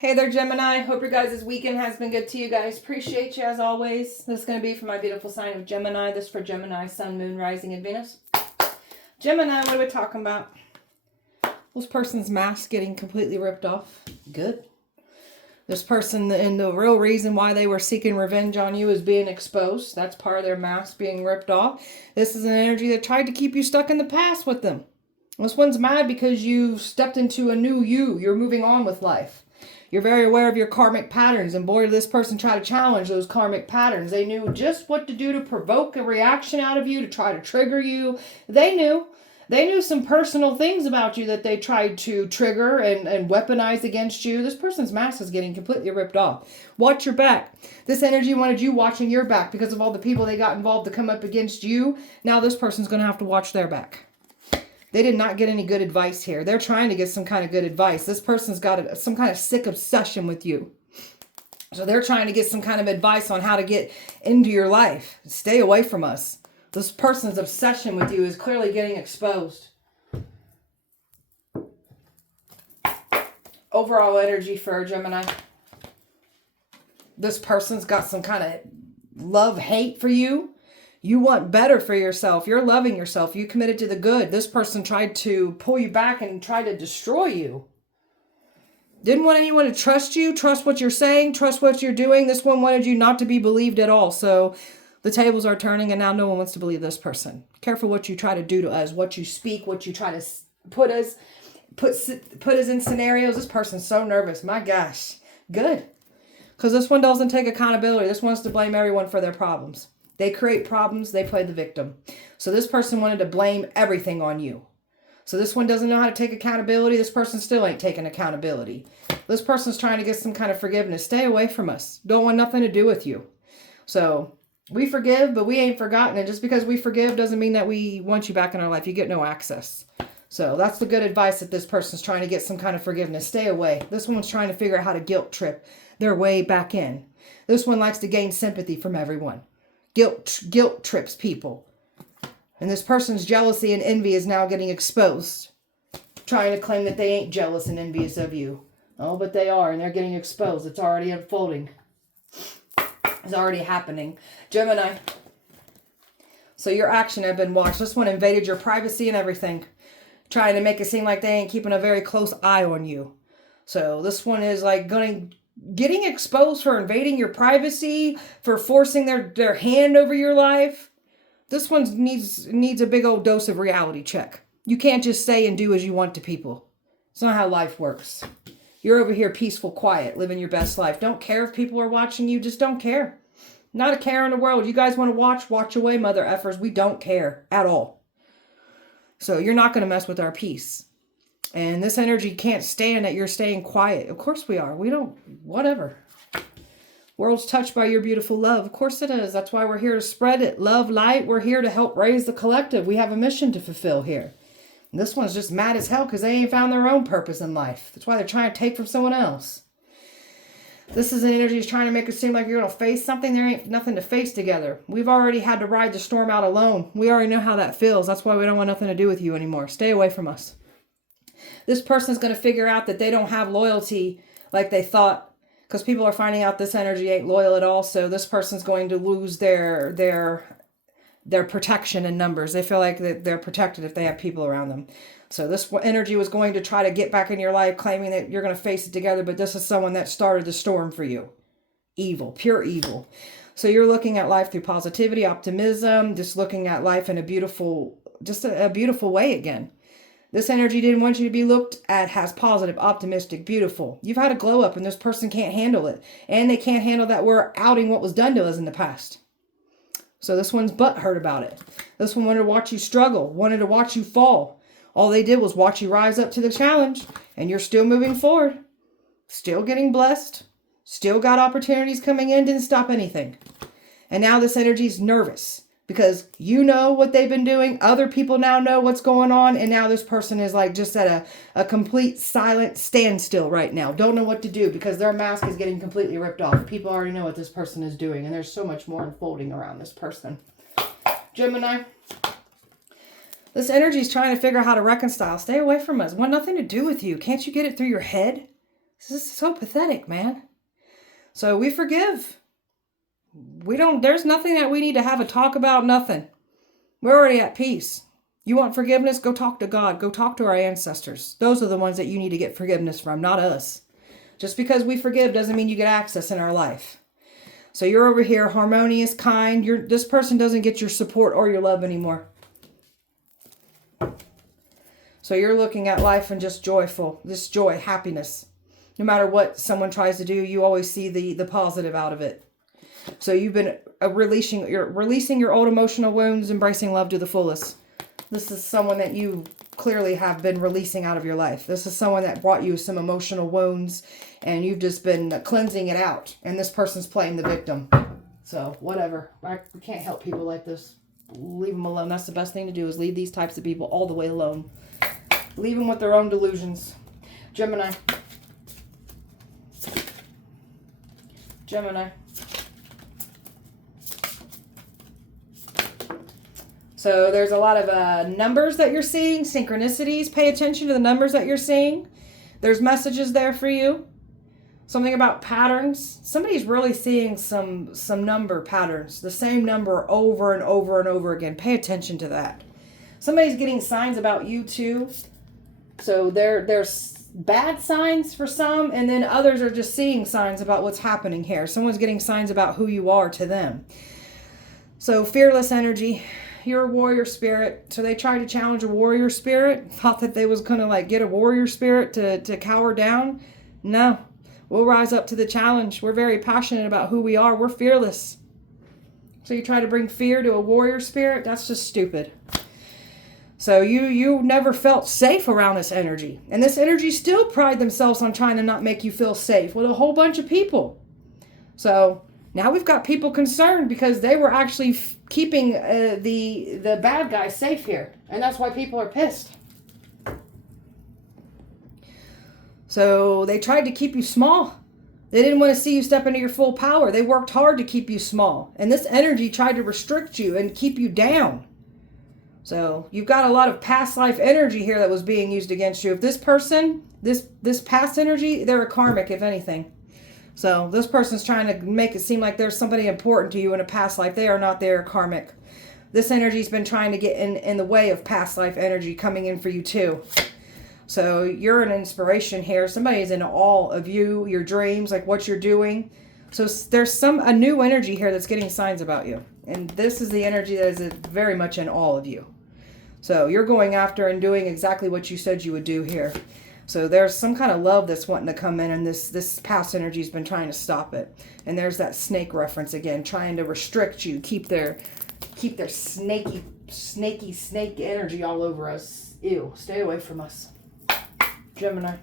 Hey there, Gemini. Hope your guys' weekend has been good to you guys. Appreciate you as always. This is going to be for my beautiful sign of Gemini. This is for Gemini, Sun, Moon, Rising, and Venus. Gemini, what are we talking about? This person's mask getting completely ripped off. Good. This person, and the real reason why they were seeking revenge on you is being exposed. That's part of their mask being ripped off. This is an energy that tried to keep you stuck in the past with them. This one's mad because you stepped into a new you. You're moving on with life. You're very aware of your karmic patterns, and boy, did this person try to challenge those karmic patterns. They knew just what to do to provoke a reaction out of you, to try to trigger you. They knew some personal things about you that they tried to trigger and weaponize against you. This person's mask is getting completely ripped off. Watch your back. This energy wanted you watching your back because of all the people they got involved to come up against you. Now this person's going to have to watch their back. They did not get any good advice here. They're trying to get some kind of good advice. This person's got some kind of sick obsession with you. So they're trying to get some kind of advice on how to get into your life. Stay away from us. This person's obsession with you is clearly getting exposed. Overall energy for Gemini. This person's got some kind of love-hate for you. You want better for yourself. You're loving yourself. You committed to the good. This person tried to pull you back and try to destroy you. Didn't want anyone to trust you, trust what you're saying, trust what you're doing. This one wanted you not to be believed at all. So the tables are turning and now no one wants to believe this person. Careful what you try to do to us, what you speak, what you try to put us in scenarios. This person's so nervous. My gosh. Good. Because this one doesn't take accountability. This wants to blame everyone for their problems. They create problems, they play the victim. So this person wanted to blame everything on you. So this one doesn't know how to take accountability. This person still ain't taking accountability. This person's trying to get some kind of forgiveness. Stay away from us. Don't want nothing to do with you. So we forgive, but we ain't forgotten. And just because we forgive doesn't mean that we want you back in our life. You get no access. So that's the good advice that this person's trying to get some kind of forgiveness. Stay away. This one's trying to figure out how to guilt trip their way back in. This one likes to gain sympathy from everyone. Guilt trips people. And this person's jealousy and envy is now getting exposed. Trying to claim that they ain't jealous and envious of you. Oh, but they are, and they're getting exposed. It's already unfolding. It's already happening. Gemini. So your action had been watched. This one invaded your privacy and everything. Trying to make it seem like they ain't keeping a very close eye on you. So this one is like getting exposed for invading your privacy, for forcing their hand over your life. This one needs a big old dose of reality check. You can't just say and do as you want to people. It's not how life works. You're over here peaceful, quiet, living your best life. Don't care if people are watching you. Just don't care. Not a care in the world. You guys want to watch away, mother effers. We don't care at all. So you're not going to mess with our peace. And this energy can't stand that you're staying quiet. Of course we are. We don't, whatever. World's touched by your beautiful love. Of course it is. That's why we're here to spread it. Love, light. We're here to help raise the collective. We have a mission to fulfill here. And this one's just mad as hell because they ain't found their own purpose in life. That's why they're trying to take from someone else. This is an energy that's trying to make it seem like you're going to face something. There ain't nothing to face together. We've already had to ride the storm out alone. We already know how that feels. That's why we don't want nothing to do with you anymore. Stay away from us. This person's going to figure out that they don't have loyalty like they thought, because people are finding out this energy ain't loyal at all. So this person's going to lose their protection in numbers. They feel like that they're protected if they have people around them. So this energy was going to try to get back in your life, claiming that you're going to face it together. But this is someone that started the storm for you. Evil, pure evil. So you're looking at life through positivity, optimism, just looking at life in a beautiful way again. This energy didn't want you to be looked at as positive, optimistic, beautiful. You've had a glow up and this person can't handle it. And they can't handle that we're outing what was done to us in the past. So this one's butthurt about it. This one wanted to watch you struggle, wanted to watch you fall. All they did was watch you rise up to the challenge. And you're still moving forward. Still getting blessed. Still got opportunities coming in. Didn't stop anything. And now this energy's nervous. Because you know what they've been doing. Other people now know what's going on. And now this person is like just at a complete silent standstill right now. Don't know what to do because their mask is getting completely ripped off. People already know what this person is doing. And there's so much more unfolding around this person. Gemini. This energy is trying to figure out how to reconcile. Stay away from us. Want nothing to do with you. Can't you get it through your head? This is so pathetic, man. So we forgive. There's nothing that we need to have a talk about, nothing. We're already at peace. You want forgiveness? Go talk to God. Go talk to our ancestors. Those are the ones that you need to get forgiveness from, not us. Just because we forgive doesn't mean you get access in our life. So you're over here, harmonious, kind. This person doesn't get your support or your love anymore. So you're looking at life and just joyful. This joy, happiness. No matter what someone tries to do, you always see the positive out of it. So you've been releasing your old emotional wounds, embracing love to the fullest. This is someone that you clearly have been releasing out of your life. This is someone that brought you some emotional wounds and you've just been cleansing it out. And this person's playing the victim. So whatever. We can't help people like this. Leave them alone. That's the best thing to do, is leave these types of people all the way alone. Leave them with their own delusions. Gemini. Gemini. So there's a lot of numbers that you're seeing, synchronicities. Pay attention to the numbers that you're seeing. There's messages there for you. Something about patterns. Somebody's really seeing some number patterns. The same number over and over and over again. Pay attention to that. Somebody's getting signs about you too. So there's bad signs for some, and then others are just seeing signs about what's happening here. Someone's getting signs about who you are to them. So fearless energy. You're a warrior spirit. So they tried to challenge a warrior spirit. Thought that they was going to like get a warrior spirit to cower down. No. We'll rise up to the challenge. We're very passionate about who we are. We're fearless. So you try to bring fear to a warrior spirit? That's just stupid. So you never felt safe around this energy. And this energy still pride themselves on trying to not make you feel safe with a whole bunch of people. So now we've got people concerned because they were actually keeping the bad guys safe here. And that's why people are pissed. So they tried to keep you small. They didn't want to see you step into your full power. They worked hard to keep you small. And this energy tried to restrict you and keep you down. So you've got a lot of past life energy here that was being used against you. If this person, this past energy, they're a karmic, if anything. So this person's trying to make it seem like there's somebody important to you in a past life. They are not there, karmic. This energy's been trying to get in the way of past life energy coming in for you too. So you're an inspiration here. Somebody is in awe of you, your dreams, like what you're doing. So there's a new energy here that's getting signs about you. And this is the energy that is very much in awe of you. So you're going after and doing exactly what you said you would do here. So there's some kind of love that's wanting to come in, and this past energy's been trying to stop it. And there's that snake reference again, trying to restrict you, keep their snaky snake energy all over us. Ew, stay away from us. Gemini.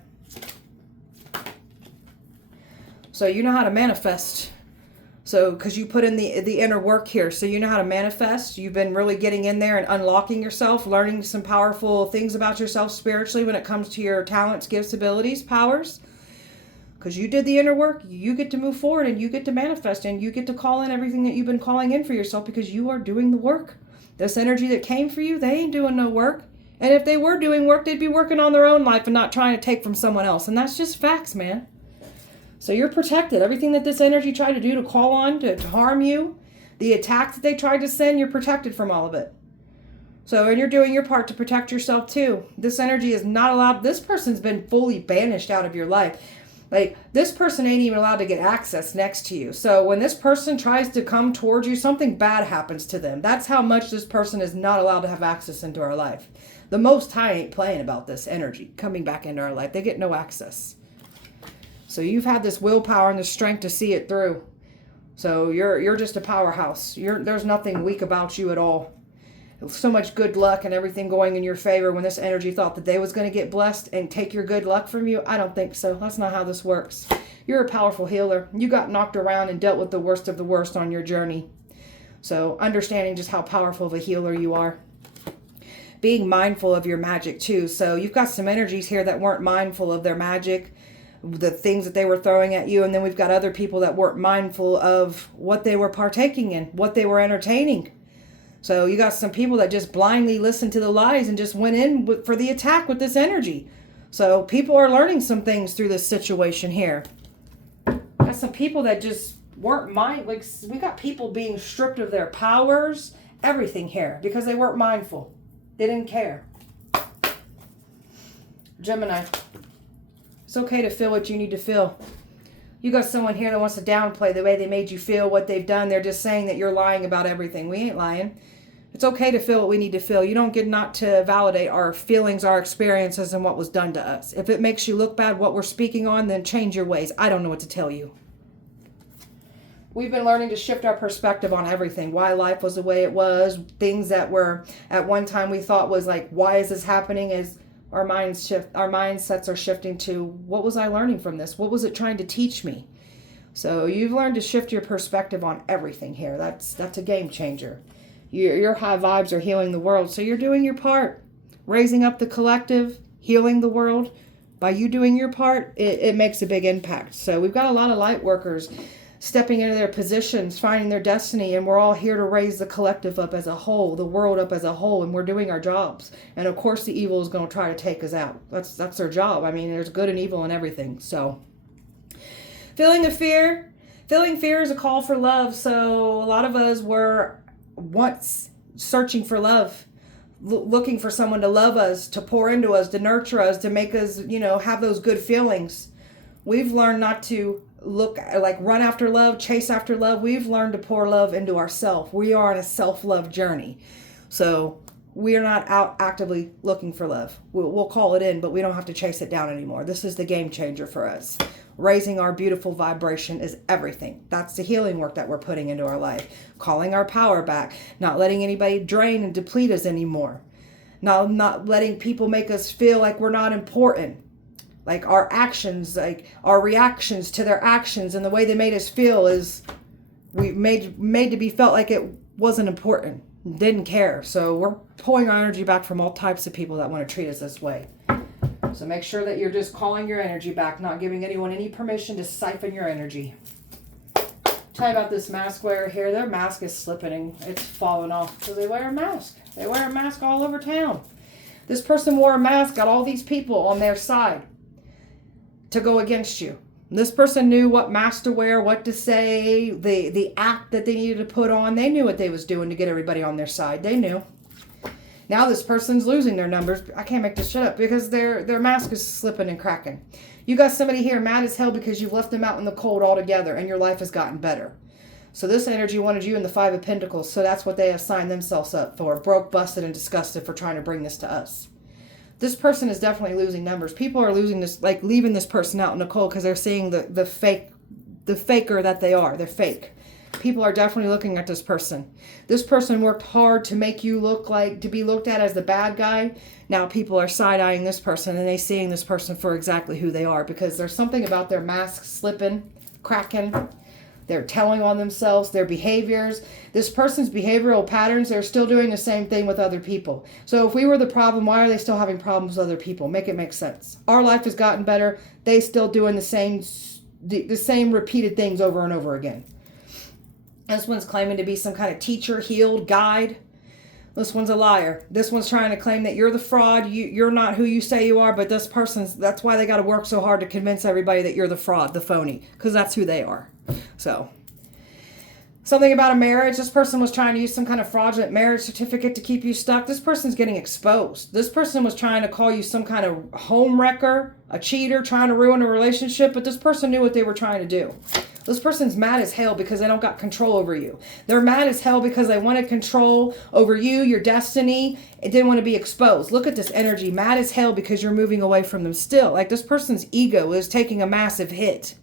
So you know how to manifest. So because you put in the inner work here, so you know how to manifest. You've been really getting in there and unlocking yourself, learning some powerful things about yourself spiritually when it comes to your talents, gifts, abilities, powers. Because you did the inner work, you get to move forward and you get to manifest and you get to call in everything that you've been calling in for yourself because you are doing the work. This energy that came for you, they ain't doing no work. And if they were doing work, they'd be working on their own life and not trying to take from someone else. And that's just facts, man. So you're protected. Everything that this energy tried to do to call on, to harm you, the attack that they tried to send, you're protected from all of it. So, and you're doing your part to protect yourself too. This energy is not allowed. This person's been fully banished out of your life. Like, this person ain't even allowed to get access next to you. So when this person tries to come towards you, something bad happens to them. That's how much this person is not allowed to have access into our life. The Most High ain't playing about this energy coming back into our life. They get no access. So you've had this willpower and the strength to see it through. So you're just a powerhouse. There's nothing weak about you at all. So much good luck and everything going in your favor when this energy thought that they was going to get blessed and take your good luck from you. I don't think so. That's not how this works. You're a powerful healer. You got knocked around and dealt with the worst of the worst on your journey. So understanding just how powerful of a healer you are. Being mindful of your magic too. So you've got some energies here that weren't mindful of their magic, the things that they were throwing at you. And then we've got other people that weren't mindful of what they were partaking in, what they were entertaining. So you got some people that just blindly listened to the lies and just went in for the attack with this energy. So people are learning some things through this situation here. Got some people that just weren't like we got people being stripped of their powers, everything here, because they weren't mindful. They didn't care. Gemini. It's okay to feel what you need to feel. You got someone here that wants to downplay the way they made you feel, what they've done. They're just saying that you're lying about everything. We ain't lying. It's okay to feel what we need to feel. You don't get not to validate our feelings, our experiences, and what was done to us. If it makes you look bad, what we're speaking on, then change your ways. I don't know what to tell you. We've been learning to shift our perspective on everything. Why life was the way it was. Things that were at one time we thought was like, why is this happening? Is our mindsets are shifting to, what was I learning from this? What was it trying to teach me? So you've learned to shift your perspective on everything here. That's a game changer. Your high vibes are healing the world. So you're doing your part. Raising up the collective, healing the world. By you doing your part, it makes a big impact. So we've got a lot of light workers stepping into their positions, finding their destiny, and we're all here to raise the collective up as a whole, the world up as a whole, and we're doing our jobs. And of course the evil is going to try to take us out. That's their job. I mean, there's good and evil in everything. So feeling fear is a call for love. So a lot of us were once searching for love, looking for someone to love us, to pour into us, to nurture us, to make us, have those good feelings. We've learned not to run after love, chase after love. We've learned to pour love into ourselves. We are on a self-love journey. So we are not out actively looking for love. We'll call it in, but we don't have to chase it down anymore. This is the game changer for us. Raising our beautiful vibration is everything. That's the healing work that we're putting into our life. Calling our power back. Not letting anybody drain and deplete us anymore. Not letting people make us feel like we're not important. Like our actions, like our reactions to their actions and the way they made us feel is we made to be felt like it wasn't important. Didn't care. So we're pulling our energy back from all types of people that want to treat us this way. So make sure that you're just calling your energy back, not giving anyone any permission to siphon your energy. Tell you about this mask wearer here. Their mask is slipping and it's falling off because they wear a mask. They wear a mask all over town. This person wore a mask, got all these people on their side to go against you. This person knew what mask to wear, what to say, the act that they needed to put on. They knew what they was doing to get everybody on their side. They knew. Now this person's losing their numbers. I can't make this shit up because their mask is slipping and cracking. You got somebody here mad as hell because you've left them out in the cold altogether and your life has gotten better. So this energy wanted you in the Five of Pentacles. So that's what they have signed themselves up for. Broke, busted, and disgusted for trying to bring this to us. This person is definitely losing numbers. People are losing this, like leaving this person out in the cold because they're seeing the faker that they are. They're fake. People are definitely looking at this person. This person worked hard to make you to be looked at as the bad guy. Now people are side-eyeing this person and they seeing this person for exactly who they are because there's something about their mask slipping, cracking. They're telling on themselves, their behaviors. This person's behavioral patterns, they're still doing the same thing with other people. So if we were the problem, why are they still having problems with other people? Make it make sense. Our life has gotten better. They still doing the same repeated things over and over again. This one's claiming to be some kind of teacher, healed, guide. This one's a liar. This one's trying to claim that you're the fraud. You're not who you say you are, but this person's, that's why they got to work so hard to convince everybody that you're the fraud, the phony, because that's who they are. So, something about a marriage. This person was trying to use some kind of fraudulent marriage certificate to keep you stuck. This person's getting exposed. This person was trying to call you some kind of home wrecker, a cheater, trying to ruin a relationship, but this person knew what they were trying to do. This person's mad as hell because they don't got control over you. They're mad as hell because they wanted control over you, your destiny, and didn't want to be exposed. Look at this energy. Mad as hell because you're moving away from them still. Like this person's ego is taking a massive hit.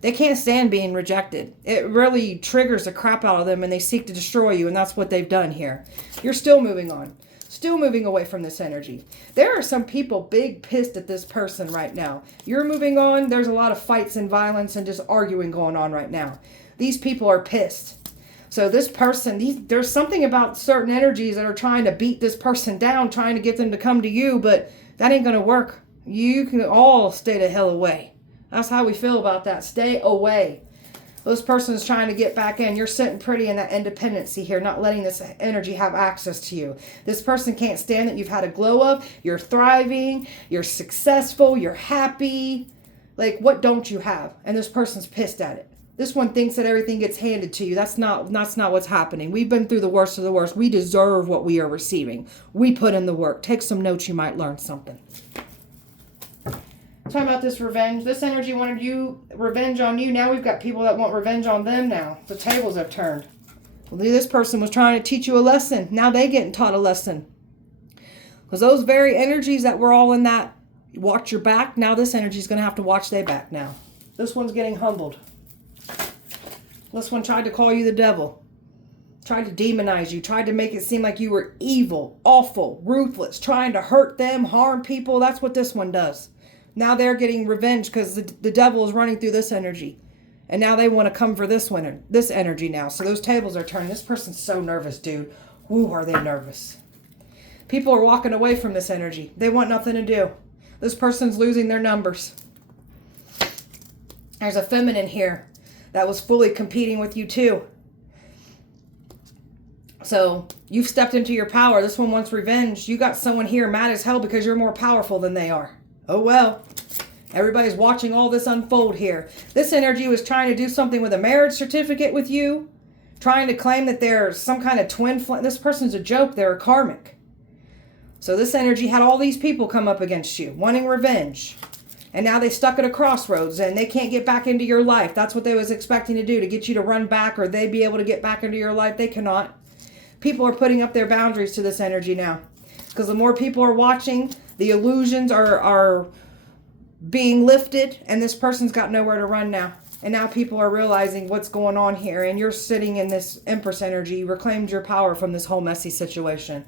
They can't stand being rejected. It really triggers the crap out of them and they seek to destroy you, and that's what they've done here. You're still moving on. Still moving away from this energy. There are some people big pissed at this person right now. You're moving on. There's a lot of fights and violence and just arguing going on right now. These people are pissed. So this person, there's something about certain energies that are trying to beat this person down, trying to get them to come to you, but that ain't going to work. You can all stay the hell away. That's how we feel about that. Stay away. This person is trying to get back in. You're sitting pretty in that independency here, not letting this energy have access to you. This person can't stand that you've had a glow up. You're thriving. You're successful. You're happy. Like, what don't you have? And this person's pissed at it. This one thinks that everything gets handed to you. That's not what's happening. We've been through the worst of the worst. We deserve what we are receiving. We put in the work. Take some notes. You might learn something. Talking about this revenge. This energy wanted revenge on you. Now we've got people that want revenge on them now. The tables have turned. Well, this person was trying to teach you a lesson. Now they getting taught a lesson. Because those very energies that were all in that, watch your back. Now this energy is going to have to watch their back now. This one's getting humbled. This one tried to call you the devil. Tried to demonize you. Tried to make it seem like you were evil, awful, ruthless. Trying to hurt them, harm people. That's what this one does. Now they're getting revenge because the devil is running through this energy. And now they want to come for this energy now. So those tables are turning. This person's so nervous, dude. Ooh, are they nervous? People are walking away from this energy. They want nothing to do. This person's losing their numbers. There's a feminine here that was fully competing with you too. So you've stepped into your power. This one wants revenge. You got someone here mad as hell because you're more powerful than they are. Oh well, everybody's watching all this unfold here. This energy was trying to do something with a marriage certificate with you, trying to claim that they're some kind of twin flame. This person's a joke. They're a karmic. So this energy had all these people come up against you, wanting revenge. And now they stuck at a crossroads and they can't get back into your life. That's what they was expecting to do, to get you to run back or they be able to get back into your life. They cannot. People are putting up their boundaries to this energy now. Because the more people are watching, the illusions are being lifted, and this person's got nowhere to run now. And now people are realizing what's going on here, and you're sitting in this Empress energy. You reclaimed your power from this whole messy situation.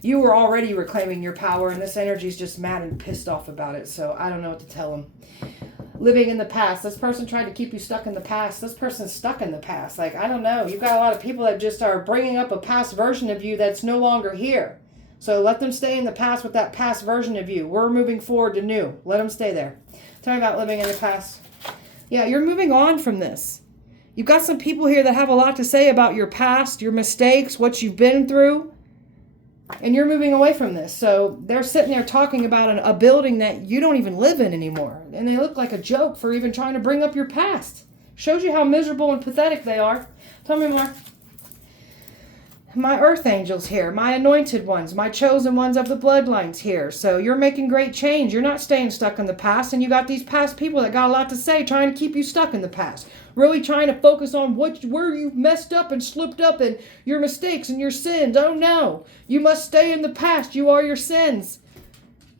You were already reclaiming your power, and this energy's just mad and pissed off about it, so I don't know what to tell them. Living in the past. This person tried to keep you stuck in the past. This person's stuck in the past. Like, I don't know. You've got a lot of people that just are bringing up a past version of you that's no longer here. So let them stay in the past with that past version of you. We're moving forward to new. Let them stay there. Talking about living in the past. Yeah, you're moving on from this. You've got some people here that have a lot to say about your past, your mistakes, what you've been through. And you're moving away from this. So they're sitting there talking about a building that you don't even live in anymore. And they look like a joke for even trying to bring up your past. Shows you how miserable and pathetic they are. Tell me more. My earth angels here, my anointed ones, my chosen ones of the bloodlines here. So you're making great change. You're not staying stuck in the past. And you got these past people that got a lot to say trying to keep you stuck in the past. Really trying to focus on where you messed up and slipped up and your mistakes and your sins. Oh no, you must stay in the past. You are your sins.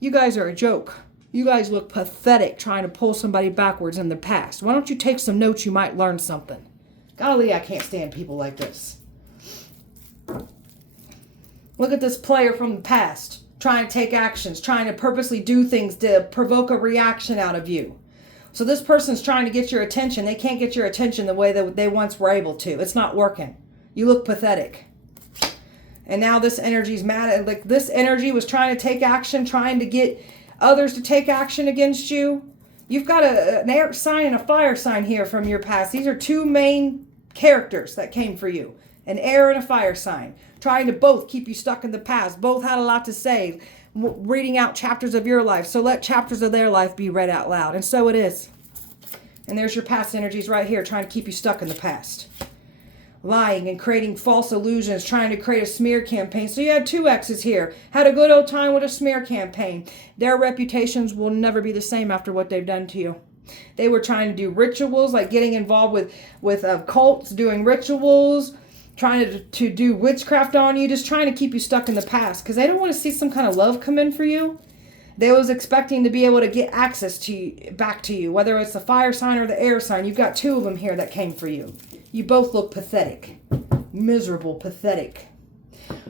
You guys are a joke. You guys look pathetic trying to pull somebody backwards in the past. Why don't you take some notes? You might learn something. Golly, I can't stand people like this. Look at this player from the past, trying to take actions, trying to purposely do things to provoke a reaction out of you. So this person's trying to get your attention. They can't get your attention the way that they once were able to. It's not working. You look pathetic. And now this energy's mad. Like this energy was trying to take action, trying to get others to take action against you. You've got an air sign and a fire sign here from your past. These are two main characters that came for you. An air and a fire sign. Trying to both keep you stuck in the past. Both had a lot to say. Reading out chapters of your life. So let chapters of their life be read out loud. And so it is. And there's your past energies right here. Trying to keep you stuck in the past. Lying and creating false illusions. Trying to create a smear campaign. So you had two exes here. Had a good old time with a smear campaign. Their reputations will never be the same after what they've done to you. They were trying to do rituals. Like getting involved with cults. Doing rituals. Trying to do witchcraft on you, just trying to keep you stuck in the past because they don't want to see some kind of love come in for you. They was expecting to be able to get access to you, back to you, whether it's the fire sign or the air sign. You've got two of them here that came for you. You both look pathetic, miserable, pathetic.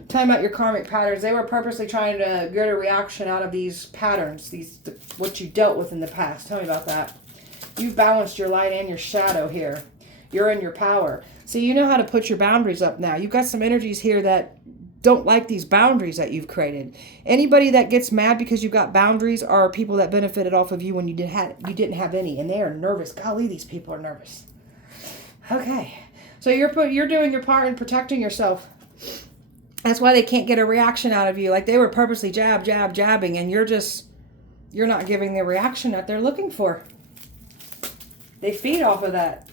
Talking about your karmic patterns, they were purposely trying to get a reaction out of these patterns, what you dealt with in the past. Tell me about that. You've balanced your light and your shadow here. You're in your power. So you know how to put your boundaries up now. You've got some energies here that don't like these boundaries that you've created. Anybody that gets mad because you've got boundaries are people that benefited off of you when you didn't have any. And they are nervous. Golly, these people are nervous. Okay. So you're doing your part in protecting yourself. That's why they can't get a reaction out of you. Like they were purposely jabbing, and you're not giving the reaction that they're looking for. They feed off of that.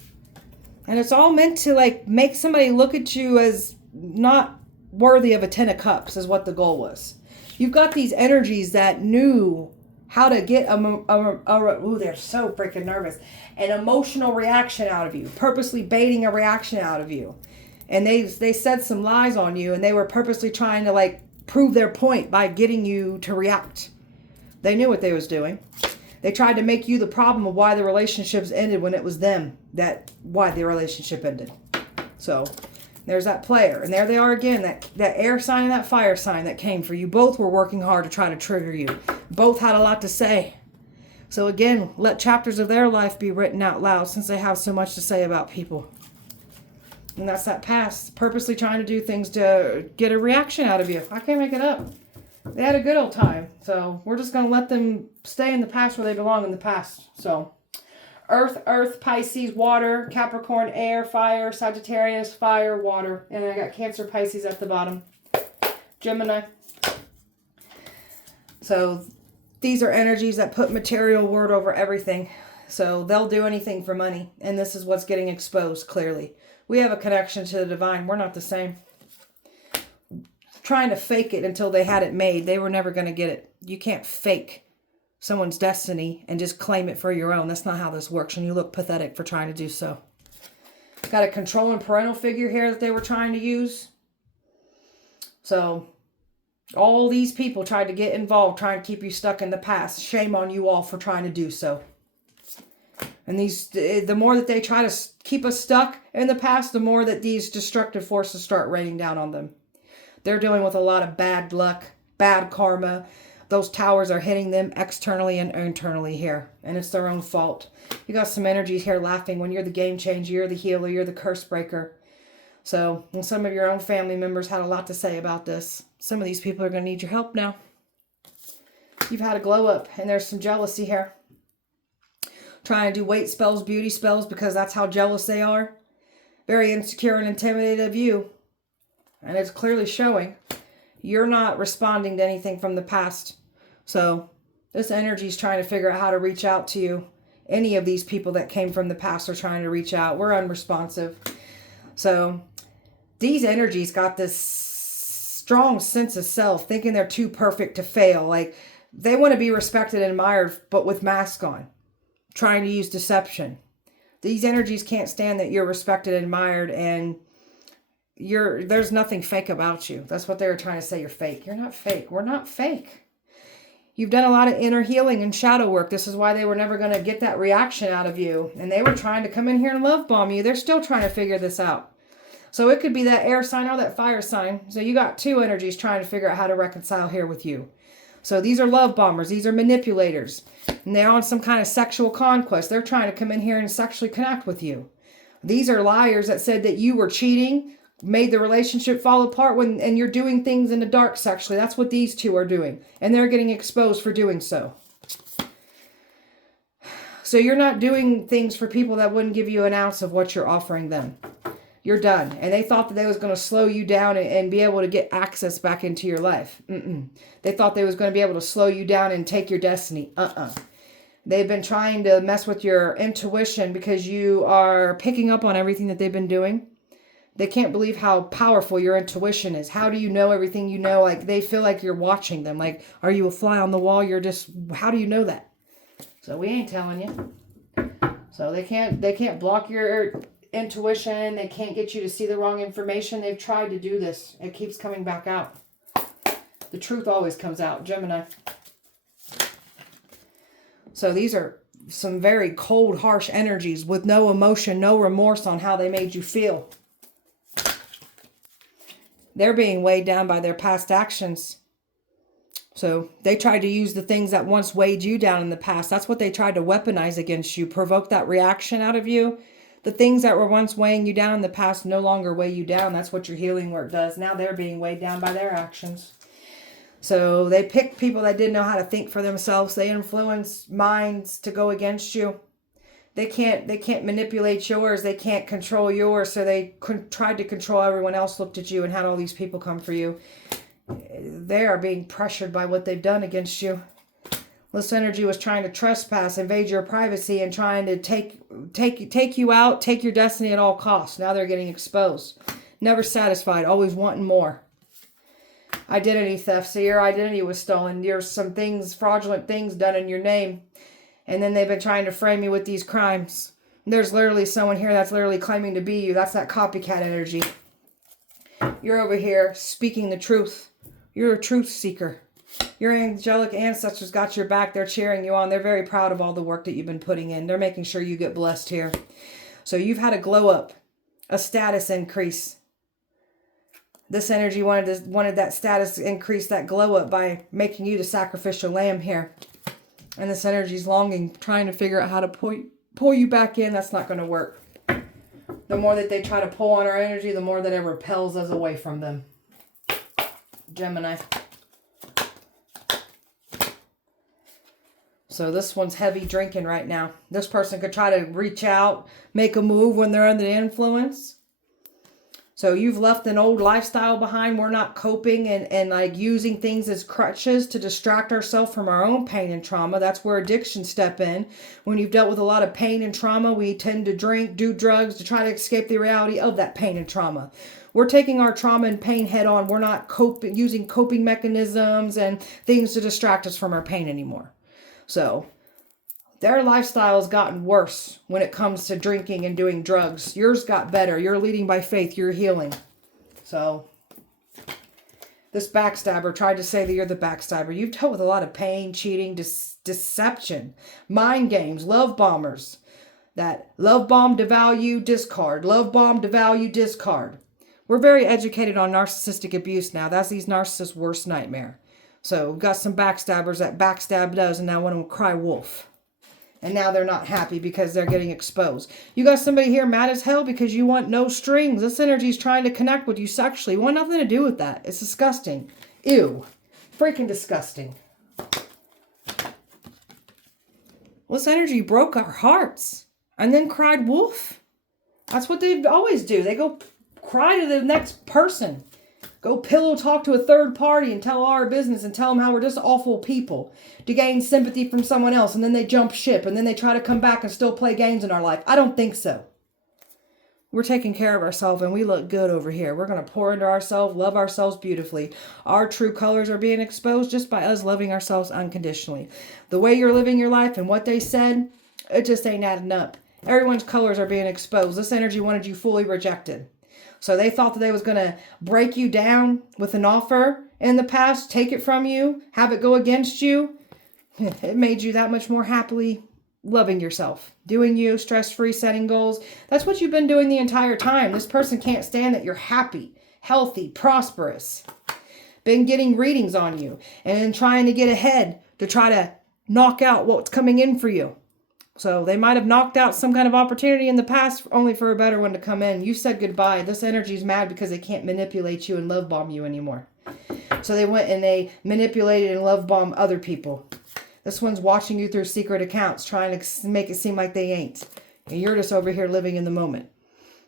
And it's all meant to like make somebody look at you as not worthy of a 10 of cups is what the goal was. You've got these energies that knew how to get they're so freaking nervous. An emotional reaction out of you, purposely baiting a reaction out of you. And they said some lies on you, and they were purposely trying to like prove their point by getting you to react. They knew what they was doing. They tried to make you the problem of why the relationships ended when it was them why the relationship ended. So there's that player. And there they are again, that air sign and that fire sign that came for you. Both were working hard to try to trigger you. Both had a lot to say. So again, let chapters of their life be written out loud since they have so much to say about people. And that's that past, purposely trying to do things to get a reaction out of you. I can't make it up. They had a good old time. So we're just going to let them stay in the past where they belong in the past. So Earth, Pisces, water, Capricorn, air, fire, Sagittarius, fire, water. And I got Cancer, Pisces at the bottom. Gemini. So these are energies that put material word over everything. So they'll do anything for money. And this is what's getting exposed clearly. We have a connection to the divine. We're not the same. Trying to fake it until they had it made. They were never going to get it. You can't fake someone's destiny and just claim it for your own. That's not how this works. And you look pathetic for trying to do so. Got a controlling parental figure here that they were trying to use. So all these people tried to get involved, trying to keep you stuck in the past. Shame on you all for trying to do so. And the more that they try to keep us stuck in the past, the more that these destructive forces start raining down on them. They're dealing with a lot of bad luck, bad karma. Those towers are hitting them externally and internally here. And it's their own fault. You got some energies here laughing when you're the game changer, you're the healer, you're the curse breaker. So, and some of your own family members had a lot to say about this. Some of these people are going to need your help now. You've had a glow up, and there's some jealousy here. Trying to do weight spells, beauty spells, because that's how jealous they are. Very insecure and intimidated of you. And it's clearly showing. You're not responding to anything from the past. So this energy is trying to figure out how to reach out to you. Any of these people that came from the past are trying to reach out. We're unresponsive. So these energies got this strong sense of self, thinking they're too perfect to fail. Like they want to be respected and admired, but with mask on. Trying to use deception. These energies can't stand that you're respected and admired, and there's nothing fake about you. That's what they were trying to say. You're fake. You're not fake. We're not fake. You've done a lot of inner healing and shadow work. This is why they were never going to get that reaction out of you. And they were trying to come in here and love bomb you. They're still trying to figure this out. So it could be that air sign or that fire sign. So you got two energies trying to figure out how to reconcile here with you. So these are love bombers. These are manipulators. And they're on some kind of sexual conquest. They're trying to come in here and sexually connect with you. These are liars that said that you were cheating, made the relationship fall apart, and you're doing things in the dark sexually. That's what these two are doing. And they're getting exposed for doing so. So you're not doing things for people that wouldn't give you an ounce of what you're offering them. You're done. And they thought that they was going to slow you down and be able to get access back into your life. They thought they was going to be able to slow you down and take your destiny. They've been trying to mess with your intuition because you are picking up on everything that they've been doing. They can't believe how powerful your intuition is. How do you know everything you know? Like they feel like you're watching them. Like, are you a fly on the wall? How do you know that? So we ain't telling you. So they can't block your intuition. They can't get you to see the wrong information. They've tried to do this. It keeps coming back out. The truth always comes out. Gemini. So these are some very cold, harsh energies with no emotion, no remorse on how they made you feel. They're being weighed down by their past actions. So they tried to use the things that once weighed you down in the past. That's what they tried to weaponize against you, provoke that reaction out of you. The things that were once weighing you down in the past no longer weigh you down. That's what your healing work does. Now they're being weighed down by their actions. So they picked people that didn't know how to think for themselves. They influenced minds to go against you. They can't manipulate yours. They can't control yours. So they tried to control everyone else, looked at you and had all these people come for you. They are being pressured by what they've done against you. This energy was trying to trespass, invade your privacy, and trying to take you out, take your destiny at all costs. Now they're getting exposed. Never satisfied, always wanting more. Identity theft. So your identity was stolen. There's some things, fraudulent things done in your name. And then they've been trying to frame you with these crimes. There's literally someone here that's literally claiming to be you. That's that copycat energy. You're over here speaking the truth. You're a truth seeker. Your angelic ancestors got your back. They're cheering you on. They're very proud of all the work that you've been putting in. They're making sure you get blessed here. So you've had a glow up, a status increase. This energy wanted that status increase, that glow up, by making you the sacrificial lamb here. And this energy's longing, trying to figure out how to pull you back in. That's not going to work. The more that they try to pull on our energy, the more that it repels us away from them. Gemini. So this one's heavy drinking right now. This person could try to reach out, make a move when they're under the influence. So you've left an old lifestyle behind. We're not coping and like using things as crutches to distract ourselves from our own pain and trauma. That's where addictions step in. When you've dealt with a lot of pain and trauma, we tend to drink, do drugs to try to escape the reality of that pain and trauma. We're taking our trauma and pain head on. We're not using coping mechanisms and things to distract us from our pain anymore. So their lifestyle has gotten worse when it comes to drinking and doing drugs. Yours got better. You're leading by faith. You're healing. So this backstabber tried to say that you're the backstabber. You've dealt with a lot of pain, cheating, deception, mind games, love bombers. That love bomb, devalue, discard. Love bomb, devalue, discard. We're very educated on narcissistic abuse now. That's these narcissists' worst nightmare. So we've got some backstabbers that backstabbed us and now want to cry wolf. And now they're not happy because they're getting exposed. You got somebody here mad as hell because you want no strings. This energy is trying to connect with you sexually. You want nothing to do with that. It's disgusting. Ew. Freaking disgusting. Well, this energy broke our hearts and then cried wolf. That's what they always do. They go cry to the next person. Go pillow talk to a third party and tell our business and tell them how we're just awful people to gain sympathy from someone else. And then they jump ship and then they try to come back and still play games in our life. I don't think so. We're taking care of ourselves and we look good over here. We're going to pour into ourselves, love ourselves beautifully. Our true colors are being exposed just by us loving ourselves unconditionally. The way you're living your life and what they said, it just ain't adding up. Everyone's colors are being exposed. This energy wanted you fully rejected. So they thought that they was going to break you down with an offer in the past, take it from you, have it go against you. It made you that much more happily loving yourself, doing you, stress-free, setting goals. That's what you've been doing the entire time. This person can't stand that you're happy, healthy, prosperous. Been getting readings on you and trying to get ahead to try to knock out what's coming in for you. So they might have knocked out some kind of opportunity in the past only for a better one to come in. You said goodbye. This energy is mad because they can't manipulate you and love bomb you anymore. So they went and they manipulated and love bomb other people. This one's watching you through secret accounts, trying to make it seem like they ain't. And you're just over here living in the moment.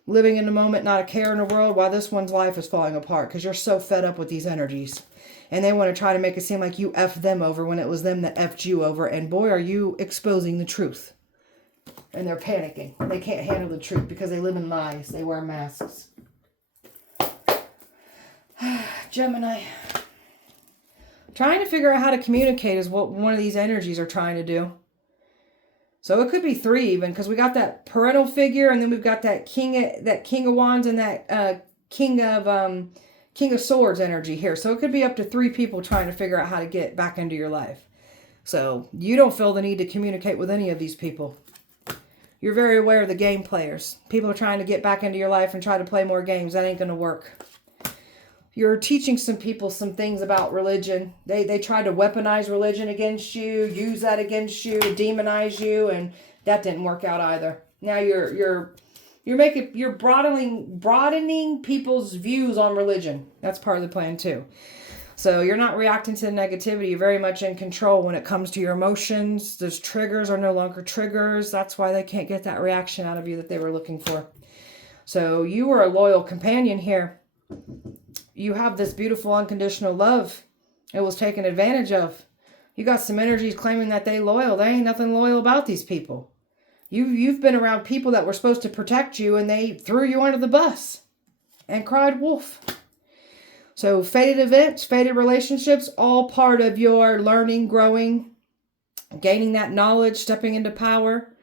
Living in the moment, not a care in the world, while this one's life is falling apart because you're so fed up with these energies. And they want to try to make it seem like you effed them over when it was them that effed you over. And boy, are you exposing the truth. And they're panicking. They can't handle the truth because they live in lies. They wear masks. Gemini. Trying to figure out how to communicate is what one of these energies are trying to do. So it could be 3 even, because we got that parental figure, and then we've got that King of Wands and that King of Swords energy here. So it could be up to 3 people trying to figure out how to get back into your life. So you don't feel the need to communicate with any of these people. You're very aware of the game players. People are trying to get back into your life and try to play more games. That ain't going to work. You're teaching some people some things about religion. They try to weaponize religion against you, use that against you, demonize you, and that didn't work out either. Now you're broadening people's views on religion. That's part of the plan too. So you're not reacting to the negativity. You're very much in control when it comes to your emotions. Those triggers are no longer triggers. That's why they can't get that reaction out of you that they were looking for. So you were a loyal companion here. You have this beautiful unconditional love. It was taken advantage of. You got some energies claiming that they loyal. There ain't nothing loyal about these people. You've been around people that were supposed to protect you and they threw you under the bus and cried wolf. So fated events, fated relationships, all part of your learning, growing, gaining that knowledge, stepping into power.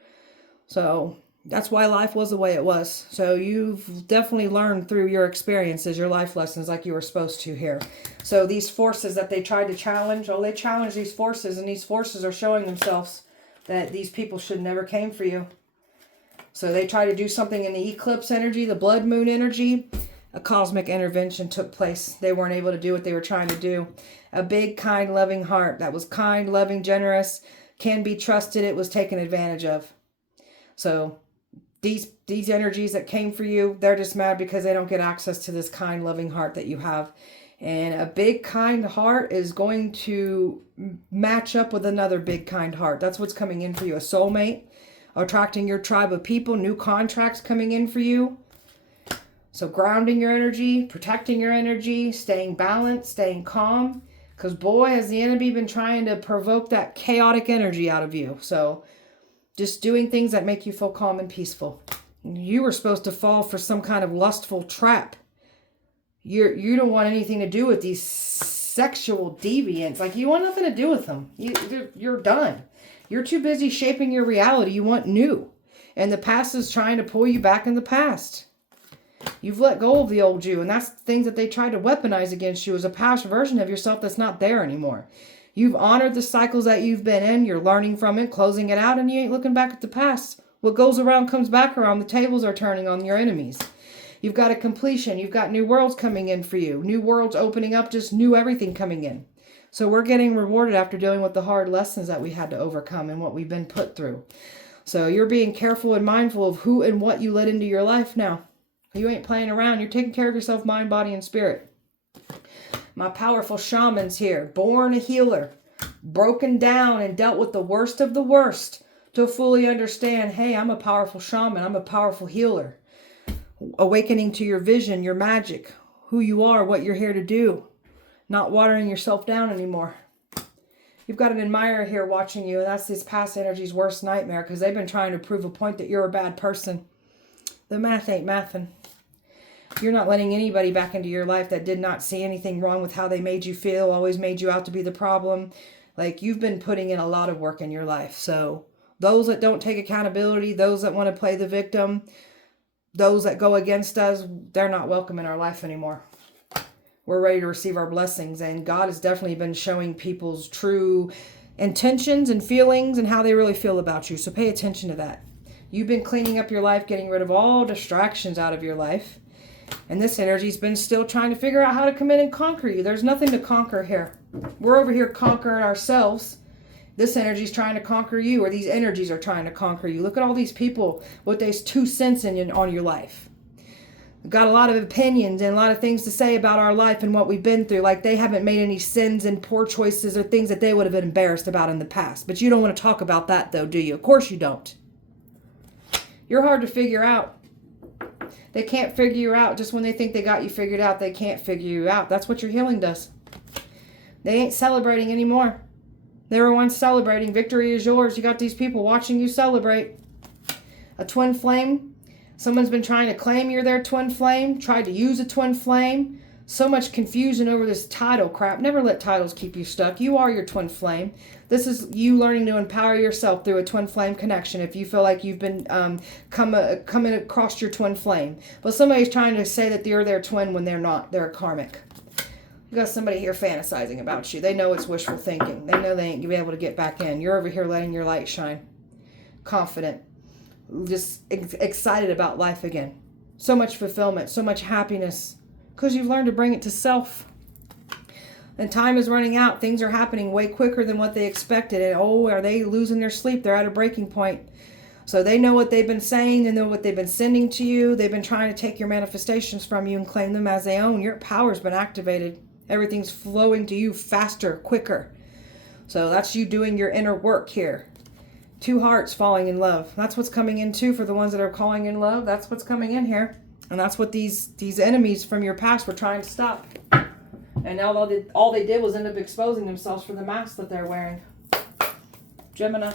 So that's why life was the way it was. So you've definitely learned through your experiences, your life lessons like you were supposed to here. So these forces that they tried to challenge, they challenged these forces, and these forces are showing themselves that these people should never came for you. So they tried to do something in the eclipse energy, the blood moon energy. A cosmic intervention took place. They weren't able to do what they were trying to do. A big, kind, loving heart that was kind, loving, generous, can be trusted. It was taken advantage of. So these energies that came for you, they're just mad because they don't get access to this kind, loving heart that you have. And a big, kind heart is going to match up with another big, kind heart. That's what's coming in for you. A soulmate, attracting your tribe of people, new contracts coming in for you. So grounding your energy, protecting your energy, staying balanced, staying calm. Because boy, has the enemy been trying to provoke that chaotic energy out of you. So just doing things that make you feel calm and peaceful. You were supposed to fall for some kind of lustful trap. You don't want anything to do with these sexual deviants. Like, you want nothing to do with them. You're done. You're too busy shaping your reality. You want new. And the past is trying to pull you back in the past. You've let go of the old you, and that's things that they tried to weaponize against you as a past version of yourself that's not there anymore. You've honored the cycles that you've been in. You're learning from it, closing it out, and you ain't looking back at the past. What goes around comes back around. The tables are turning on your enemies. You've got a completion. You've got new worlds coming in for you. New worlds opening up, just new everything coming in. So we're getting rewarded after dealing with the hard lessons that we had to overcome and what we've been put through. So you're being careful and mindful of who and what you let into your life now. You ain't playing around. You're taking care of yourself, mind, body, and spirit. My powerful shaman's here. Born a healer. Broken down and dealt with the worst of the worst to fully understand, hey, I'm a powerful shaman. I'm a powerful healer. Awakening to your vision, your magic, who you are, what you're here to do. Not watering yourself down anymore. You've got an admirer here watching you, and that's this past energy's worst nightmare because they've been trying to prove a point that you're a bad person. The math ain't mathin'. You're not letting anybody back into your life that did not see anything wrong with how they made you feel, always made you out to be the problem. Like, you've been putting in a lot of work in your life. So those that don't take accountability, those that want to play the victim, those that go against us, they're not welcome in our life anymore. We're ready to receive our blessings. And God has definitely been showing people's true intentions and feelings and how they really feel about you. So pay attention to that. You've been cleaning up your life, getting rid of all distractions out of your life. And this energy's been still trying to figure out how to come in and conquer you. There's nothing to conquer here. We're over here conquering ourselves. This energy's trying to conquer you, or these energies are trying to conquer you. Look at all these people with these 2 cents on your life. We've got a lot of opinions and a lot of things to say about our life and what we've been through. Like, they haven't made any sins and poor choices or things that they would have been embarrassed about in the past. But you don't want to talk about that, though, do you? Of course you don't. You're hard to figure out. They can't figure you out. Just when they think they got you figured out, they can't figure you out. That's what your healing does. They ain't celebrating anymore. They were once celebrating. Victory is yours. You got these people watching you celebrate. A twin flame. Someone's been trying to claim you're their twin flame. Tried to use a twin flame. So much confusion over this title crap. Never let titles keep you stuck. You are your twin flame. This is you learning to empower yourself through a twin flame connection if you feel like you've been coming across your twin flame. But somebody's trying to say that you're their twin when they're not. They're a karmic. You got somebody here fantasizing about you. They know it's wishful thinking. They know they ain't going to be able to get back in. You're over here letting your light shine. Confident. Just excited about life again. So much fulfillment. So much happiness. Because you've learned to bring it to self. And time is running out. Things are happening way quicker than what they expected. And are they losing their sleep? They're at a breaking point. So they know what they've been saying. They know what they've been sending to you. They've been trying to take your manifestations from you and claim them as their own. Your power's been activated. Everything's flowing to you faster, quicker. So that's you doing your inner work here. 2 hearts falling in love. That's what's coming in too for the ones that are calling in love. That's what's coming in here. And that's what these enemies from your past were trying to stop. And now all they did was end up exposing themselves for the mask that they're wearing. Gemini.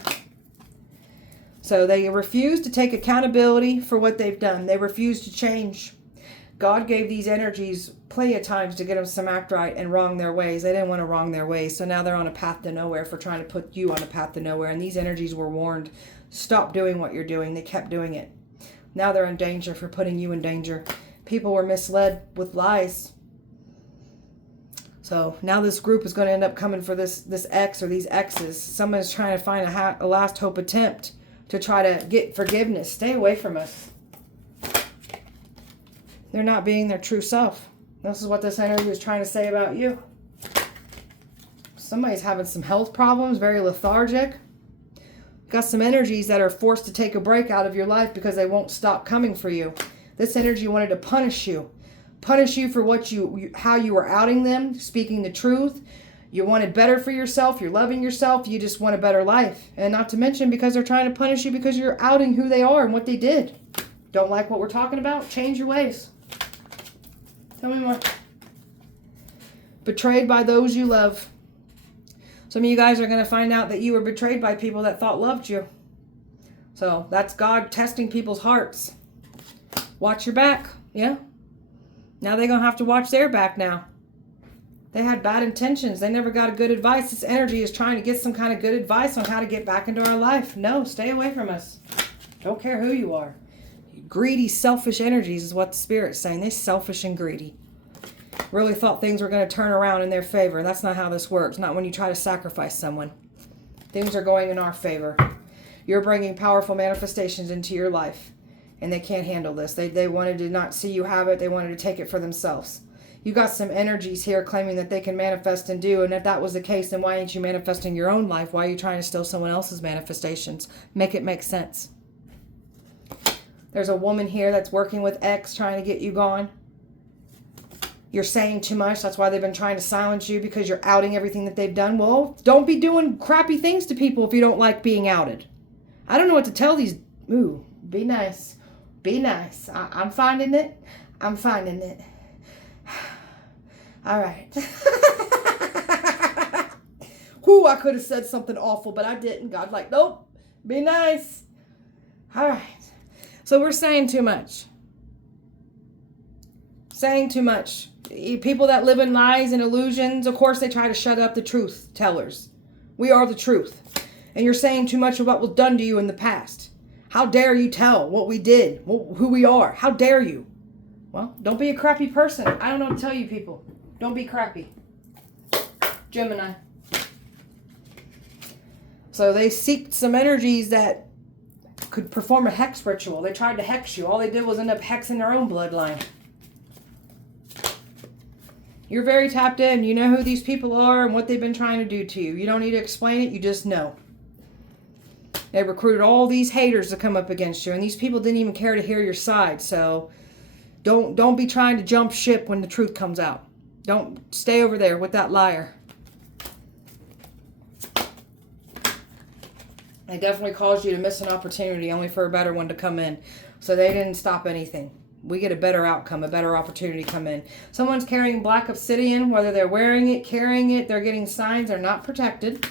So they refuse to take accountability for what they've done. They refuse to change. God gave these energies plenty of times to get them some act right and wrong their ways. They didn't want to wrong their ways. So now they're on a path to nowhere for trying to put you on a path to nowhere. And these energies were warned, stop doing what you're doing. They kept doing it. Now they're in danger for putting you in danger. People were misled with lies. So now this group is going to end up coming for this ex or these exes. Someone's trying to find a last hope attempt to try to get forgiveness. Stay away from us. They're not being their true self. This is what this energy is trying to say about you. Somebody's having some health problems, very lethargic. Got some energies that are forced to take a break out of your life because they won't stop coming for you. This energy wanted to punish you. Punish you for what how you were outing them, speaking the truth. You wanted better for yourself. You're loving yourself. You just want a better life. And not to mention because they're trying to punish you because you're outing who they are and what they did. Don't like what we're talking about? Change your ways. Tell me more. Betrayed by those you love. Some of you guys are going to find out that you were betrayed by people that thought loved you. So that's God testing people's hearts. Watch your back. Yeah. Now they're going to have to watch their back now. They had bad intentions. They never got a good advice. This energy is trying to get some kind of good advice on how to get back into our life. No, stay away from us. Don't care who you are. Greedy, selfish energies is what the Spirit's saying. They're selfish and greedy. Really thought things were going to turn around in their favor. That's not how this works. Not when you try to sacrifice someone. Things are going in our favor. You're bringing powerful manifestations into your life. And they can't handle this. They wanted to not see you have it. They wanted to take it for themselves. You got some energies here claiming that they can manifest and do. And if that was the case, then why ain't you manifesting your own life? Why are you trying to steal someone else's manifestations? Make it make sense. There's a woman here that's working with X trying to get you gone. You're saying too much. That's why they've been trying to silence you, because you're outing everything that they've done. Well, don't be doing crappy things to people if you don't like being outed. I don't know what to tell these. Ooh, be nice. Be nice. I'm finding it. I'm finding it. All right. Whew, I could have said something awful, but I didn't. God's like, nope. Be nice. All right. So we're saying too much. Saying too much. People that live in lies and illusions, of course, they try to shut up the truth tellers. We are the truth. And you're saying too much of what was done to you in the past. How dare you tell what we did, who we are? How dare you? Well, don't be a crappy person. I don't know what to tell you people. Don't be crappy. Gemini. So they seeked some energies that could perform a hex ritual. They tried to hex you. All they did was end up hexing their own bloodline. You're very tapped in. You know who these people are and what they've been trying to do to you. You don't need to explain it. You just know. They recruited all these haters to come up against you. And these people didn't even care to hear your side. So don't be trying to jump ship when the truth comes out. Don't stay over there with that liar. They definitely caused you to miss an opportunity only for a better one to come in. So they didn't stop anything. We get a better outcome, a better opportunity come in. Someone's carrying black obsidian, whether they're wearing it, carrying it, they're getting signs, they're not protected.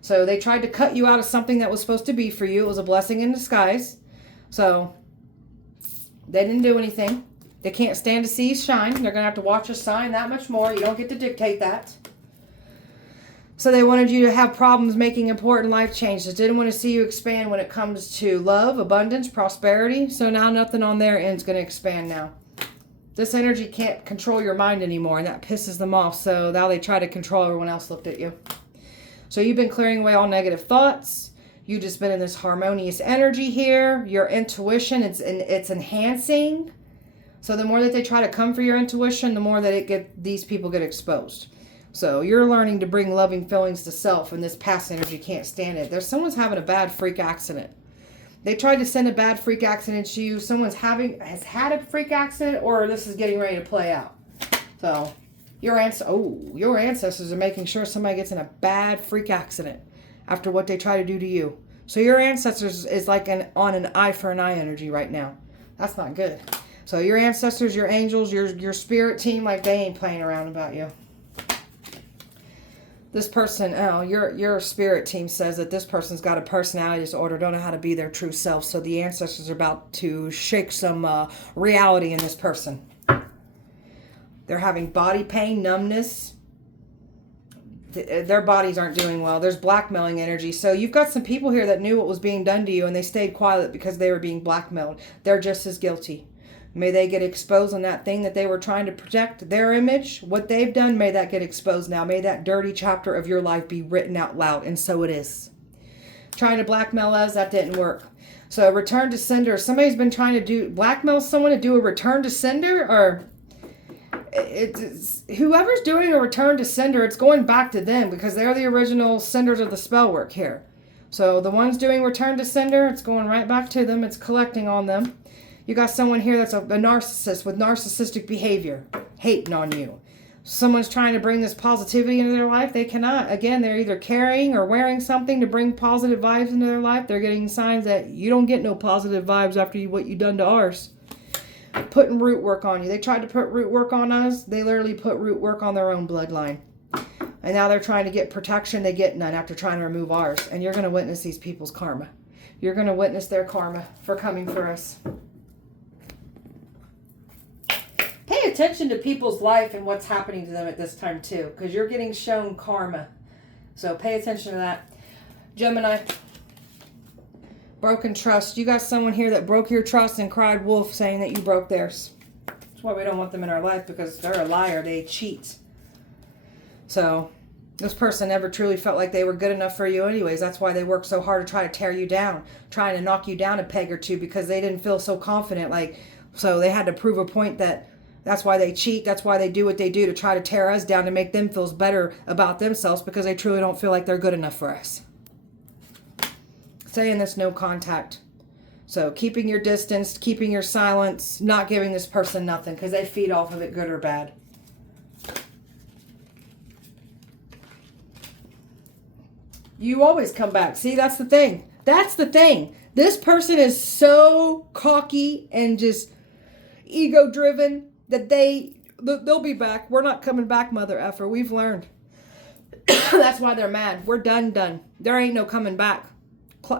So they tried to cut you out of something that was supposed to be for you. It was a blessing in disguise. So they didn't do anything. They can't stand to see you shine. They're going to have to watch us shine that much more. You don't get to dictate that. So they wanted you to have problems making important life changes. Didn't want to see you expand when it comes to love, abundance, prosperity. So now nothing on their end is going to expand now. This energy can't control your mind anymore, and that pisses them off. So now they try to control everyone else looked at you. So you've been clearing away all negative thoughts. You've just been in this harmonious energy here. Your intuition, it's enhancing. So the more that they try to come for your intuition, the more that these people get exposed. So you're learning to bring loving feelings to self, and this past energy can't stand it. Someone's having a bad freak accident. They tried to send a bad freak accident to you. Someone's has had a freak accident, or this is getting ready to play out. So Your ancestors are making sure somebody gets in a bad freak accident after what they try to do to you. So your ancestors is like on an eye for an eye energy right now. That's not good. So your ancestors, your angels, your spirit team, like they ain't playing around about you. This person, your spirit team says that this person's got a personality disorder, don't know how to be their true self. So the ancestors are about to shake some reality in this person. They're having body pain, numbness. Their bodies aren't doing well. There's blackmailing energy. So you've got some people here that knew what was being done to you and they stayed quiet because they were being blackmailed. They're just as guilty. May they get exposed on that thing that they were trying to protect, their image, what they've done, may that get exposed now. May that dirty chapter of your life be written out loud, and so it is. Trying to blackmail us, that didn't work. So return to sender. Somebody's been trying to blackmail someone to do a return to sender, or it's whoever's doing a return to sender, it's going back to them because they're the original senders of the spell work here. So the ones doing return to sender, it's going right back to them. It's collecting on them. You got someone here that's a narcissist with narcissistic behavior, hating on you. Someone's trying to bring this positivity into their life. They cannot. Again, they're either carrying or wearing something to bring positive vibes into their life. They're getting signs that you don't get no positive vibes after what you done to ours. Putting root work on you. They tried to put root work on us. They literally put root work on their own bloodline. And now they're trying to get protection. They get none after trying to remove ours. And you're going to witness these people's karma. You're going to witness their karma for coming for us. Pay attention to people's life and what's happening to them at this time too, because you're getting shown karma. So pay attention to that. Gemini, broken trust. You got someone here that broke your trust and cried wolf, saying that you broke theirs. That's why we don't want them in our life, because they're a liar. They cheat. So this person never truly felt like they were good enough for you anyways. That's why they worked so hard to try to tear you down, trying to knock you down a peg or two, because they didn't feel so confident. So they had to prove a point that that's why they cheat. That's why they do what they do, to try to tear us down, to make them feel better about themselves, because they truly don't feel like they're good enough for us. Saying this no contact. So keeping your distance, keeping your silence, not giving this person nothing, because they feed off of it, good or bad. You always come back. See, that's the thing. That's the thing. This person is so cocky and just ego-driven that they'll be back. We're not coming back, mother effer. We've learned. That's why they're mad. We're done. There ain't no coming back.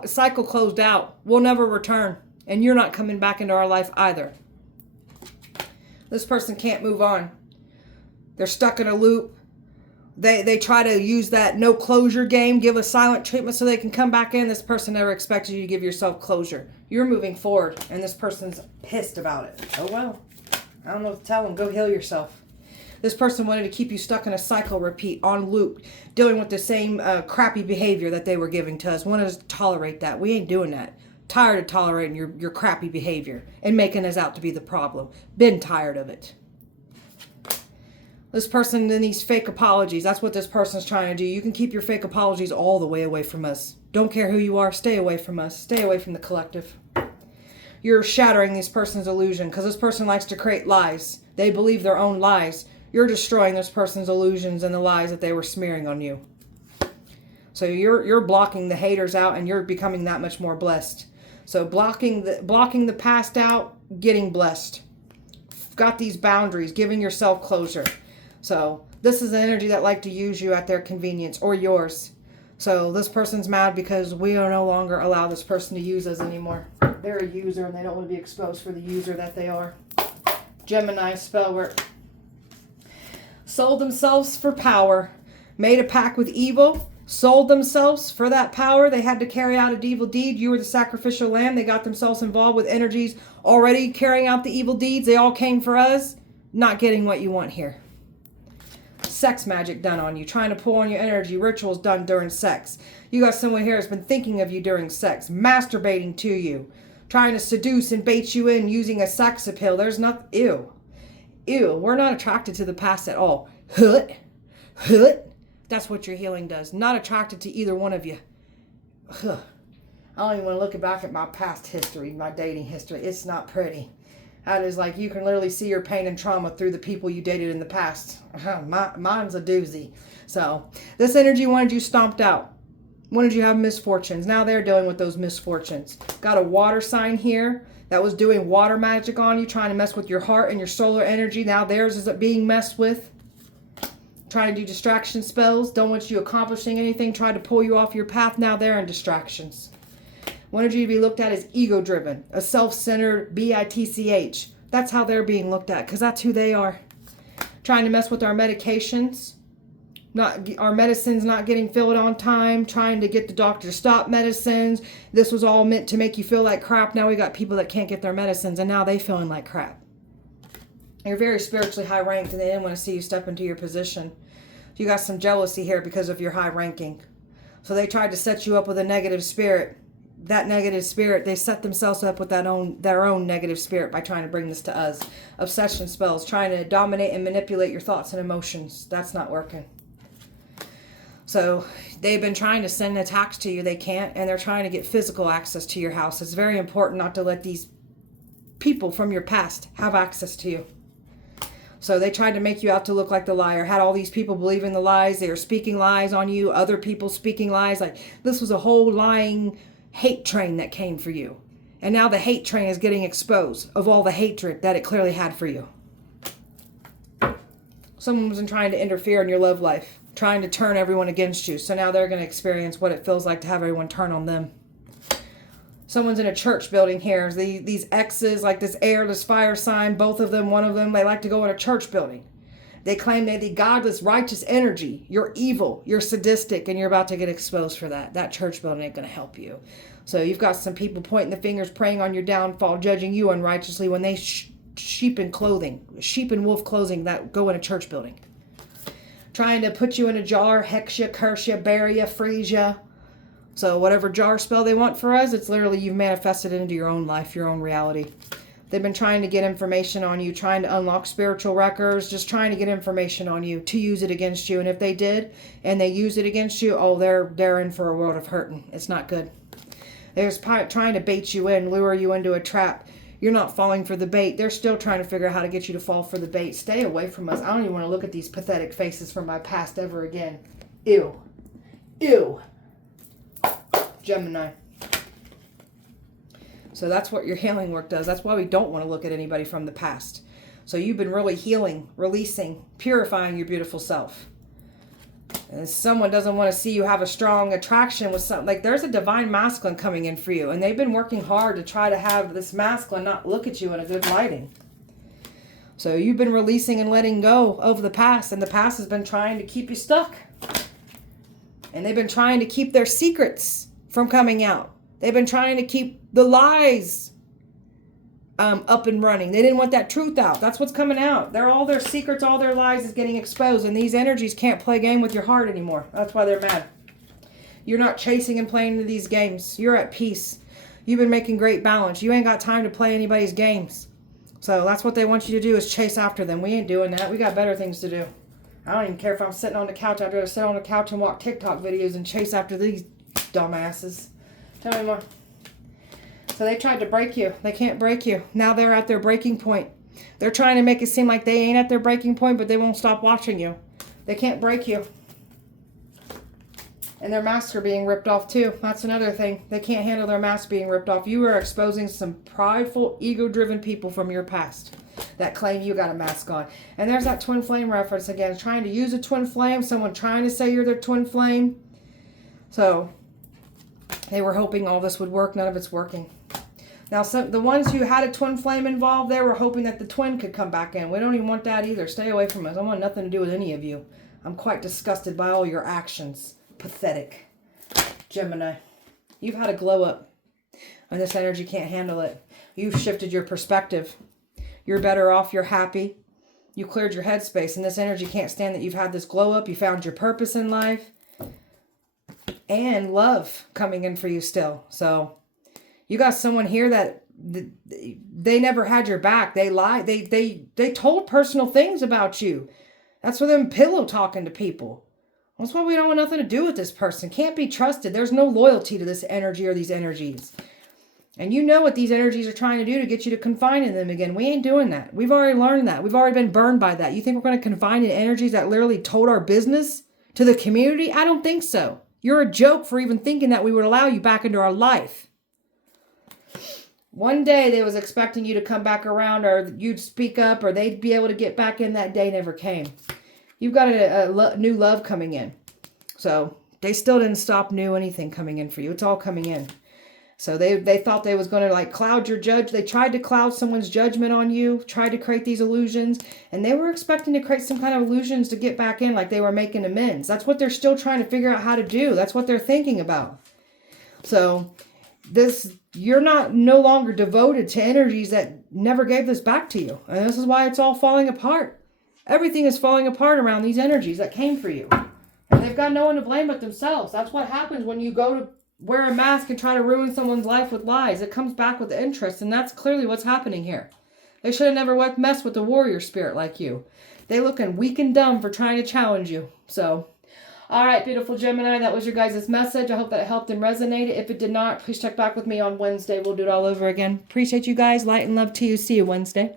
Cycle closed out. We'll never return. And you're not coming back into our life either. This person can't move on. They're stuck in a loop. They try to use that no closure game, give a silent treatment so they can come back in. This person never expected you to give yourself closure. You're moving forward, and this person's pissed about it. Oh, well. I don't know what to tell them. Go heal yourself. This person wanted to keep you stuck in a cycle repeat, on loop, dealing with the same crappy behavior that they were giving to us. Wanted us to tolerate that. We ain't doing that. Tired of tolerating your crappy behavior and making us out to be the problem. Been tired of it. This person then these fake apologies. That's what this person's trying to do. You can keep your fake apologies all the way away from us. Don't care who you are. Stay away from us. Stay away from the collective. You're shattering this person's illusion, because this person likes to create lies. They believe their own lies. You're destroying this person's illusions and the lies that they were smearing on you. So you're blocking the haters out, and you're becoming that much more blessed. So blocking the past out, getting blessed. Got these boundaries, giving yourself closure. So this is an energy that like to use you at their convenience, or yours. So this person's mad because we are no longer allow this person to use us anymore. They're a user, and they don't want to be exposed for the user that they are. Gemini, spell work. Sold themselves for power. Made a pact with evil. Sold themselves for that power. They had to carry out an evil deed. You were the sacrificial lamb. They got themselves involved with energies already carrying out the evil deeds. They all came for us. Not getting what you want here. Sex magic done on you. Trying to pull on your energy. Rituals done during sex. You got someone here that's been thinking of you during sex. Masturbating to you. Trying to seduce and bait you in using a sex appeal. There's nothing. Ew. Ew. We're not attracted to the past at all. Hut. That's what your healing does. Not attracted to either one of you. I don't even want to look back at my past history, my dating history. It's not pretty. That is like, you can literally see your pain and trauma through the people you dated in the past. Mine's a doozy. So this energy wanted you stomped out. Wanted you to have misfortunes. Now they're dealing with those misfortunes. Got a water sign here that was doing water magic on you, trying to mess with your heart and your solar energy. Now theirs is being messed with. Trying to do distraction spells. Don't want you accomplishing anything. Trying to pull you off your path. Now they're in distractions. Wanted you to be looked at as ego-driven. A self-centered bitch. That's how they're being looked at, because that's who they are. Trying to mess with our medications. Our medicines not getting filled on time. Trying to get the doctor to stop medicines. This was all meant to make you feel like crap. Now we got people that can't get their medicines, and now they feeling like crap. You're very spiritually high ranked, and they didn't want to see you step into your position. You got some jealousy here because of your high ranking. So they tried to set you up with a negative spirit. That negative spirit, they set themselves up with their own negative spirit by trying to bring this to us. Obsession spells, trying to dominate and manipulate your thoughts and emotions. That's not working. So they've been trying to send attacks to you. They can't, and they're trying to get physical access to your house. It's very important not to let these people from your past have access to you. So they tried to make you out to look like the liar. Had all these people believing the lies. They were speaking lies on you. Other people speaking lies. Like, this was a whole lying hate train that came for you. And now the hate train is getting exposed of all the hatred that it clearly had for you. Someone was trying to interfere in your love life. Trying to turn everyone against you. So now they're going to experience what it feels like to have everyone turn on them. Someone's in a church building here. These exes, like this air, this fire sign, both of them, one of them, they like to go in a church building. They claim they're the godless, righteous energy. You're evil, you're sadistic, and you're about to get exposed for that. That church building ain't going to help you. So you've got some people pointing the fingers, praying on your downfall, judging you unrighteously when they sheep in wolf clothing that go in a church building. Trying to put you in a jar, hex you, curse you, bury you, freeze you. So whatever jar spell they want for us, it's literally you've manifested it into your own life, your own reality. They've been trying to get information on you, trying to unlock spiritual records, just trying to get information on you to use it against you. And if they did, and they use it against you, oh, they're in for a world of hurting. It's not good. They're trying to bait you in, lure you into a trap. You're not falling for the bait. They're still trying to figure out how to get you to fall for the bait. Stay away from us. I don't even want to look at these pathetic faces from my past ever again. Ew. Ew. Gemini. So that's what your healing work does. That's why we don't want to look at anybody from the past. So you've been really healing, releasing, purifying your beautiful self. And someone doesn't want to see you have a strong attraction with something. Like, there's a divine masculine coming in for you. And they've been working hard to try to have this masculine not look at you in a good lighting. So you've been releasing and letting go of the past. And the past has been trying to keep you stuck. And they've been trying to keep their secrets from coming out. They've been trying to keep the lies up and running. They didn't want that truth out. That's what's coming out. All their secrets, all their lies is getting exposed. And these energies can't play a game with your heart anymore. That's why they're mad. You're not chasing and playing into these games. You're at peace. You've been making great balance. You ain't got time to play anybody's games. So that's what they want you to do, is chase after them. We ain't doing that. We got better things to do. I don't even care if I'm sitting on the couch. I'd rather sit on the couch and watch TikTok videos and chase after these dumbasses. Tell me more. So they tried to break you. They can't break you. Now they're at their breaking point. They're trying to make it seem like they ain't at their breaking point, but they won't stop watching you. They can't break you. And their masks are being ripped off too. That's another thing. They can't handle their masks being ripped off. You are exposing some prideful, ego-driven people from your past that claim you got a mask on. And there's that twin flame reference again. Trying to use a twin flame. Someone trying to say you're their twin flame. So they were hoping all this would work. None of it's working. Now, the ones who had a twin flame involved, they were hoping that the twin could come back in. We don't even want that either. Stay away from us. I want nothing to do with any of you. I'm quite disgusted by all your actions. Pathetic. Gemini. You've had a glow up. And this energy can't handle it. You've shifted your perspective. You're better off. You're happy. You cleared your headspace. And this energy can't stand that you've had this glow up. You found your purpose in life. And love coming in for you still. So you got someone here that they never had your back. They lied. They told personal things about you. That's for them pillow talking to people. That's why we don't want nothing to do with this person. Can't be trusted. There's no loyalty to this energy or these energies. And you know what these energies are trying to do to get you to confine in them again. We ain't doing that. We've already learned that. We've already been burned by that. You think we're going to confine in energies that literally told our business to the community? I don't think so. You're a joke for even thinking that we would allow you back into our life. One day they was expecting you to come back around, or you'd speak up, or they'd be able to get back in. That day never came. You've got a new love coming in. So they still didn't stop new anything coming in for you. It's all coming in. So they thought they was going to like cloud your judge. They tried to cloud someone's judgment on you, tried to create these illusions, and they were expecting to create some kind of illusions to get back in, like they were making amends. That's what they're still trying to figure out how to do. That's what they're thinking about. So you're no longer devoted to energies that never gave this back to you. And this is why it's all falling apart. Everything is falling apart around these energies that came for you. And they've got no one to blame but themselves. That's what happens when you go to wear a mask and try to ruin someone's life with lies. It comes back with interest, and that's clearly what's happening here. They should have never messed with a warrior spirit like you. They looking weak and dumb for trying to challenge you. So, all right, beautiful Gemini, that was your guys' message. I hope that it helped and resonated. If it did not, please check back with me on Wednesday. We'll do it all over again. Appreciate you guys. Light and love to you. See you Wednesday.